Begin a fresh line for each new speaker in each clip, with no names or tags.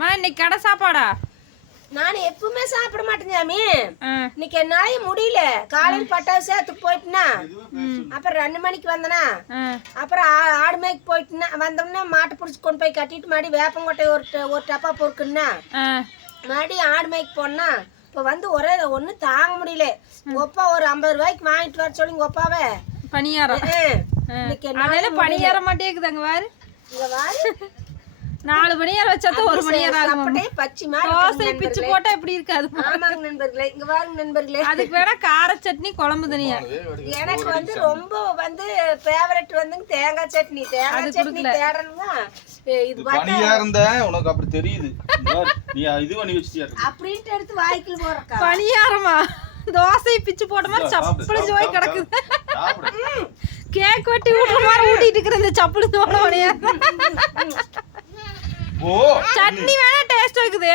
அம்மா இன்னைக்கு கடை சாப்பாடா?
நான் எப்பவுமே சாப்பிட மாட்டேன் சாமி. இன்னைக்கு என்னாலே முடியல. காலையில் பட்டாசு சேர்த்துக்கு போயிட்டுனா அப்புறம் ரெண்டு மணிக்கு வந்தனா அப்புறம் ஆடு மேய்க்கு போயிட்டுனா வந்தோம்னா மாட்டை பிடிச்சி கொண்டு போய் கட்டிட்டு மறுபடி வேப்பங்கொட்டை ஒரு ஒரு டப்பா பொறுக்குன்னா மறுபடியும் ஆடு மேய்க்கு போனா இப்போ வந்து ஒரே ஒன்றும் தாங்க முடியல. ஒப்பா ஒரு ஐம்பது ரூபாய்க்கு வாங்கிட்டு வர சொல்லி உங்க ஒப்பாவே.
பணியாரம்.
இன்னைக்கு
அதெல்லாம் பணியார மாட்டேங்குது அங்க பாரு.
இங்க வாரு
நாலு மணியாரம் வச்சா தான் ஒரு ஆகும்
சப்பட்டே பச்சை மாதிரி
தோசை பிச்சு போட்டா எப்படி இருக்காது?
ஆமாங்க நண்பர்களே இங்க வாருங்க நண்பர்களே.
அதுக்கு வேணா கார சட்னி குழம்பு தனியா.
எனக்கு வந்து ரொம்ப வந்து ஃபேவரட் வந்து தேங்காய் சட்னி. தேங்காய் சட்னி தேடணுங்க ஏ, இது வ-
பனியா இருந்த உனக்கு அப்படி தெரியுது. இந்த பாரு, நீ இது பண்ணி வச்சிட்டியா இருக்கு.
அப்படின்ட்டு எடுத்து வாய்க்குள்ள போறக்கா
பணியாரமா? தோசை பிச்சு போட்ட மாதிரி சப்பளி ஜோய் கிடக்குது. கேக் வெட்டி விட்டுற மாதிரி ஊட்டிட்டு இருக்கிற இந்த சப்பளி தோட சட்னி வேணா டேஸ்ட் இருக்குது.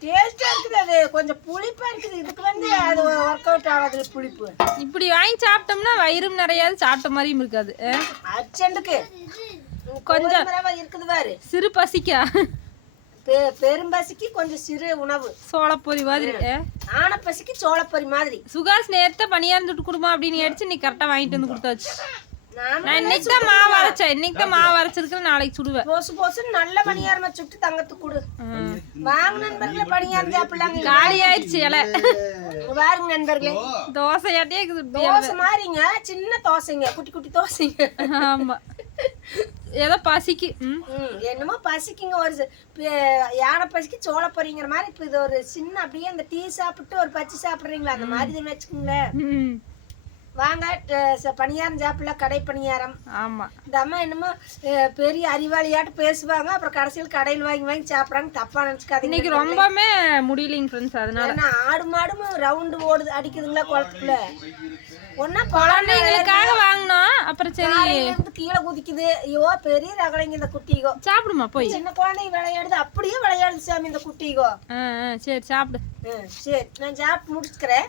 டேஸ்டா இருக்குது அது. கொஞ்சம் புளிப்பா இருக்குது. இதுக்கு வந்து அது ஒர்க் அவுட் ஆகாது புளிப்பு.
இப்படி வாங்கி சாப்பிட்டோம்னா வயிறும் நிறையாது சாப்பிட்ட மாதிரியும் இருக்காது?
அர்ஜென்ட்டுக்கு. கொஞ்சம் இருக்குது பாரு.
சிறு பசிக்கா?
பெ- பெரும்பசிக்கு கொஞ்சம் சிறு உணவு.
சோளப்பொரி மாதிரி ஆ?
ஆனப்பசிக்கு சோளப்பொரி மாதிரி.
சுகாஸ் நேரத்தை பணியாரம் சுட்டு கொடுமா அப்படின்னு அடிச்சு நீ கரெக்டா வாங்கிட்டு வந்து கொடுத்தாச்சு. நான் இன்னைக்கு தான் மாவு அரைச்சேன். இன்னைக்கு தான் மாவு அரைச்சிருக்கேன் நாளைக்கு சுடுவேன்.
போசு போசுன்னு நல்ல பணியாரமா சுட்டு தங்கத்துக்கு கொடு. வாங்க நண்பர்களே பணியாரம் சாப்பிடலாங்க.
காலி ஆயிடுச்சு இலை.
பாருங்க நண்பர்களே.
தோசையாட்டே.
தோசை மாதிரிங்க சின்ன தோசைங்க குட்டி குட்டி தோசைங்க.
ஆமா. ஏதோ பசிக்கு. ம்.
ம், என்னமோ பசிக்குங்க. ஒரு யானை பசிக்கு சோள பொரிங்கிற மாதிரி இப்போ இது ஒரு சின்ன அப்படியே அந்த டீ சாப்பிட்டு ஒரு பச்சை சாப்பிட்றீங்களா? அந்த மாதிரி வச்சுக்கோங்களேன்.
ம்.
வாங்க பணியாரம் சாப்பிடலாம் கடை பணியாரம்.
ஆமா.
இந்த அம்மா என்னமோ பெரிய அறிவாளியாட்டு பேசுவாங்க. அப்புறம் கடைசியில் கடையில் வாங்கி வாங்கி சாப்பிட்றாங்க தப்பா நினச்சிக்காதீங்க.
இன்னைக்கு ரொம்பவே முடியலைங்க ஃப்ரெண்ட்ஸ் அதனால.
ஆடு மாடும் ரவுண்டு ஓடுது. அடிக்குதுங்களா குளத்துக்குள்ள? ஒன்னா
குழந்தைங்களுக்காக வாங்கினோம் அப்புறம் சரி.
கீழே குதிக்குது. ஐயோ பெரிய ரகலைங்க இந்த குட்டிகோ
சாப்பிடுமா போய்?
சின்ன குழந்தைங்க விளையாடுது. அப்படியே விளையாடுது சாமி இந்த குட்டிகோ
சரி சாப்பிடு.
சரி. நான் சாப்பிட்டு முடிச்சுக்கிறேன்.